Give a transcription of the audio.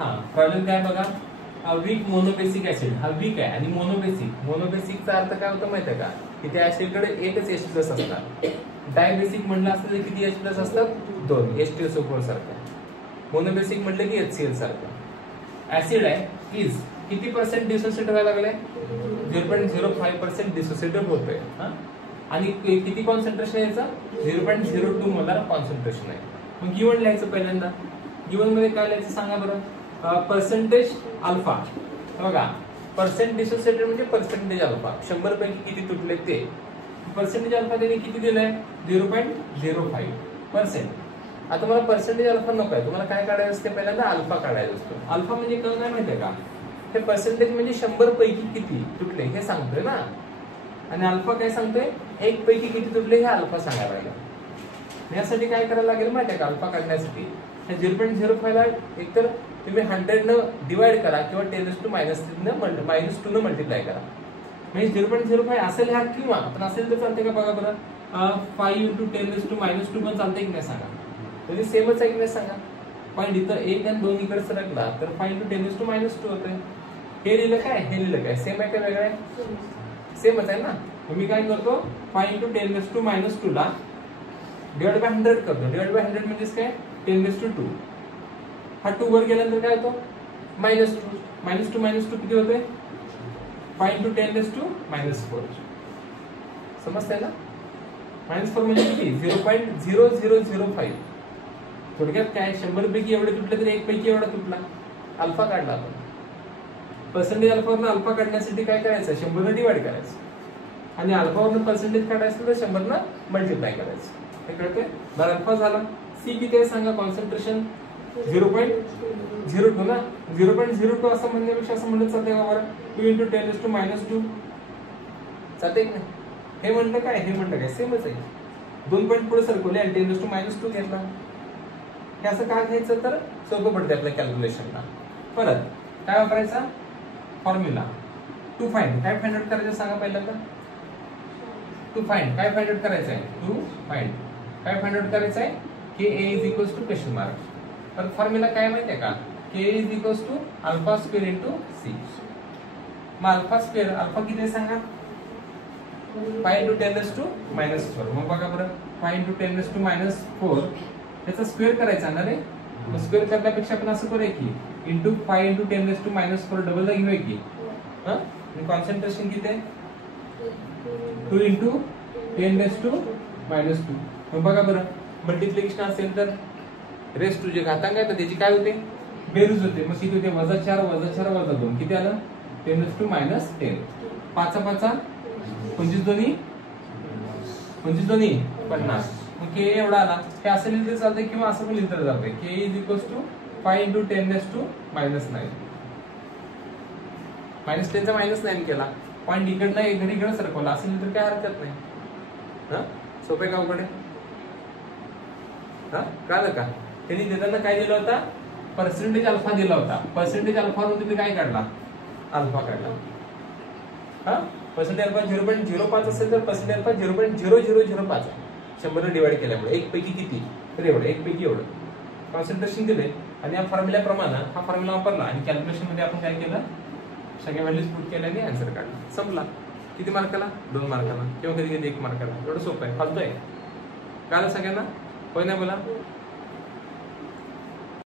हा प्रॉब्लेम काय बघा, वीक मोनोबेसिक ऍसिड हा वीक आहे आणि मोनोबेसिकचा अर्थ काय होतो माहिती आहे का, की त्या ऍसिड कडे एकच H प्लस असणार. डायबेसिक म्हणलं असतं तर किती H प्लस असतात, 2 H2SO4 सारखं. मोनोबेसिक म्हटलं की HCl सारखं. ऍसिड आहे इज किती पर्सेंट डिसोसिएट व्हायला लागलाय, 0.05% डिसोसिएट होतोय. आणि किती कॉन्सन्ट्रेशन याचं, 0.02 मोलार कॉन्सन्ट्रेशन आहे. मग गिवन लिहायचं पहिल्यांदा. गिवन मध्ये काय लिहायचं सांगा बरं, पर्सेंटेज अल्फा. बघा पर्सेंट डिसोसिएटेड म्हणजे पर्सेंटेज अल्फा, 100 पैकी किती तुटले ते. पर्सेंटेज अल्फा त्यांनी किती दिलाय, 0.05%. आता मला पर्सेंटेज अल्फा नको आहे, तुम्हाला काय काढायचं असते, पहिल्यांदा अल्फा काढायचं असतो. अल्फा म्हणजे काय माहितीये का, हे पर्सेंटेज म्हणजे 100 पैकी किती तुटले हे सांगतोय ना, आणि अल्फा काय सांगतोय, 1 पैकी किती तुटले हे अल्फा सांगायला लागेल. यासाठी काय करायला लागेल माहितीये का, अल्फा काढण्यासाठी 0.05 ला एकतर तुम्ही 100 न डिवाइड करा किंवा 10⁻⁻2 न मल्टिप्लाय करा. म्हणजे 0.05 असेल हा, किंवा आपण असेल तर चालते का बघा बरं, 5 × 10⁻2 पण चालते की नाही सांगा, म्हणजे सेमच आहे की नाही सांगा. पॉईंट इथं 1 आणि 2 इकडे सरकला तर 5 × 10⁻2 होतंय. हे लिहिलं काय, हे लिहिलं काय, सेम आहे का वेगळं आहे, सेमच आहे ना. मी काय करतो, 5 × 10⁻2 ला डिवाइड बाय 100 करतो. डिवाइड बाय 100 म्हणजे काय, 10⁻2. हा 2 वर गेल्यानंतर काय होतो, -2 किती होते, 5 × 10⁻4. समजतंय ना. -4 म्हणजे किती, 0.0005. थोडक्यात काय, 100 पैकी एवढे तुटले तर 1 पैकी एवढा तुटला, अल्फा काढला आपण. पर्सेंटेज अल्फावरनं अल्फा काढण्यासाठी काय करायचं, 100 न डिवाइड करायचं, आणि अल्फावरनं पर्सेंटेज काढायचं तर 100 न मल्टिप्लाय करायचं. हे कळतंय. बरं अल्फा झाला. सी किती आहे सांगा, कॉन्सन्ट्रेशन 0.02 ना. 0.02 असं म्हणण्यापेक्षा असं म्हणलं चालतंय का बरं, 2 × 10⁻2 चालतंय की नाही. हे म्हणलं काय, हे म्हणलं काय, सेमच आहे. 2 पॉईंट पुढे सरकवले आणि 10⁻2 घेतला. हे असं काय घ्यायचं तर सोपं पडते आपल्या कॅल्क्युलेशनला. परत काय वापरायचा फॉर्म्युला, टू फाइंड. काय फाइंड आउट करायचं सांगा पहिल्यांदा, टू फाइंड. काय फाइंड आउट करायचं आहे, टू फाइंड. काय फाइंड आउट करायचं आहे, KA = तर फॉर्म्युला काय माहितीये का, KA = α² × C. मग α², अल्फा किती आहे सांगा, 5 × 10⁻⁻4. मग बघा बरं, 5 × 10⁻⁻4 त्याचा स्क्वेअर करायचा ना रे. मग स्क्वेअर करण्यापेक्षा आपण असं करूया की इंटू 5 × 10⁻⁻4 डबल घेऊया की. कॉन्सन्ट्रेशन किती आहे, 2 × 10⁻⁻2. मग बघा बरं, मल्टिप्लिकेशन असेल तर रेस्ट टू जे घातांक आहे तर त्याची काय होते, बेरीज होते. मग किती होते, -4 -4 -2 किती आलं, 10⁻10. 5 5 25 दोन्ही 50. मग के एवढा आला. हे असं लिहिलं चालतंय किंवा असं पण लिहिलं चालतंय. के = 5 × 10⁻⁹ -10चा -9 केला. पॉईंट इकडनं इकडे सरकवला, असं लिहिलं तर काय हरकत नाही. हा सोपे का उकडे, हा कळलं का. त्यांनी देताना काय दिला होता, पर्सेंटेज अल्फा दिला होता. पर्सेंटेज अल्फा मध्ये काय काढला, अल्फा काढला. हा पर्सेंटेज अल्फा 0.05 असेल तर पर्सेंटेज अल्फा 0.0005 100 ने डिवाइड केल्यामुळे 1 पैकी किती तर एवढं, 1 पैकी एवढं कॉन्सन्ट्रेशन दिले. आणि या फॉर्म्युल्याप्रमाणे हा फॉर्म्युला वापरला आणि कॅल्क्युलेशन मध्ये आपण काय केलं, सगळ्या व्हॅल्यूज पुट केल्या आणि आन्सर काढला. संपला. किती मार्काला, 2 मार्काला किंवा कधी कधी 1 मार्काला. एवढं सोपं आहे, फालतू आहे. कळलं सगळ्यांना, होय ना बोला.